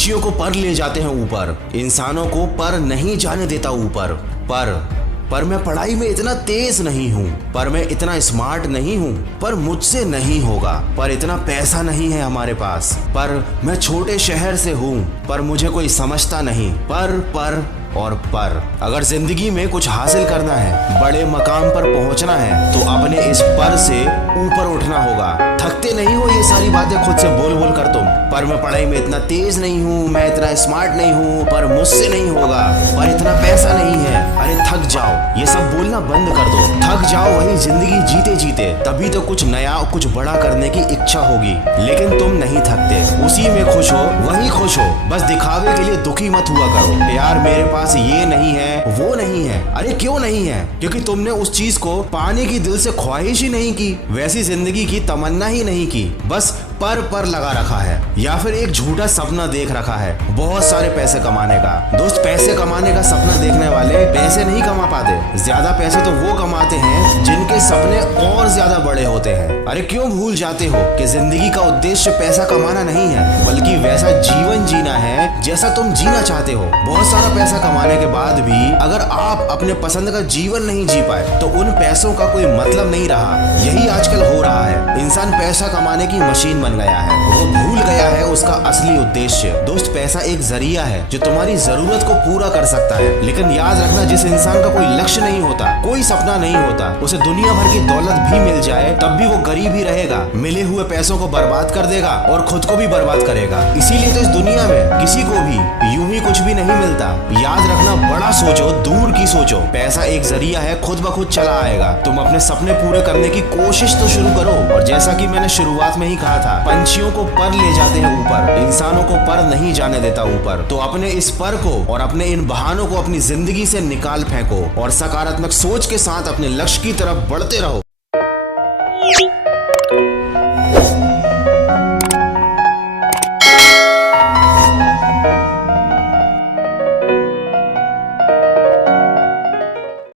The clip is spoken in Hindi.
पंछियों को पर ले जाते हैं ऊपर, इंसानों को पर नहीं जाने देता ऊपर। पर मैं पढ़ाई में इतना तेज नहीं हूँ, पर मैं इतना स्मार्ट नहीं हूँ, पर मुझसे नहीं होगा, पर इतना पैसा नहीं है हमारे पास, पर मैं छोटे शहर से हूँ, पर मुझे कोई समझता नहीं। पर अगर जिंदगी में कुछ हासिल करना है, बड़े मकाम पर पहुंचना है, तो अपने इस पर से ऊपर उठना होगा। थकते नहीं हो ये सारी बातें खुद से बोल बोल कर तुम, पर मैं पढ़ाई में इतना तेज नहीं हूँ, मैं इतना स्मार्ट नहीं हूँ, पर मुझसे नहीं होगा, पर इतना पैसा नहीं है। अरे थक जाओ, ये सब बोलना बंद कर दो। थक जाओ वही जिंदगी जीते जीते, तभी तो कुछ नया कुछ बड़ा करने की इच्छा होगी। लेकिन तुम नहीं थकते, उसी में खुश हो, वही खुश हो। बस दिखावे के लिए दुखी मत हुआ करो, यार मेरे पास ये नहीं है, वो नहीं है। अरे क्यों नहीं है? क्योंकि तुमने उस चीज को पाने की दिल से ख्वाहिश ही नहीं की, वैसी जिंदगी की तमन्ना ही नहीं की, बस पर लगा रखा है, या फिर एक झूठा सपना देख रखा है बहुत सारे पैसे कमाने का। दोस्त, पैसे कमाने का सपना देखने वाले पैसे नहीं कमा पाते, ज्यादा पैसे तो वो कमाते हैं जिनके सपने और ज्यादा बड़े होते हैं। अरे क्यों भूल जाते हो कि जिंदगी का उद्देश्य पैसा कमाना नहीं है, बल्कि वैसा जीवन जीना है जैसा तुम जीना चाहते हो। बहुत सारा पैसा कमाने के बाद भी अगर आप अपने पसंद का जीवन नहीं जी पाए, तो उन पैसों का कोई मतलब नहीं रहा। यही आजकल हो रहा है, इंसान पैसा कमाने की मशीन बन गया है, वो भूल गया है उसका असली उद्देश्य। दोस्त, पैसा एक जरिया है जो तुम्हारी जरूरत को पूरा कर सकता है, लेकिन याद रखना, जिस इंसान का कोई लक्ष्य नहीं होता, कोई सपना नहीं होता, उसे दुनिया भर की दौलत भी मिल जाए तब भी वो गरीब ही रहेगा, मिले हुए पैसों को बर्बाद कर देगा और खुद को भी बर्बाद करेगा। इसीलिए तो इस दुनिया में किसी को भी यूं ही कुछ भी नहीं मिलता। याद रखना, बड़ा सोचो, दूर की सोचो। पैसा एक जरिया है, खुद ब खुद चला आएगा। तुम अपने सपने पूरे करने की कोशिश तो शुरू करो, और जैसा कि मैंने शुरुआत में ही कहा था, पंछियों को पर ले जाते हैं ऊपर, इंसानों को पर नहीं जाने देता ऊपर। तो अपने इस पर को और अपने इन बहानों को अपनी जिंदगी से निकाल फेंको और सकारात्मक सोच के साथ अपने लक्ष्य की तरफ बढ़ते रहो।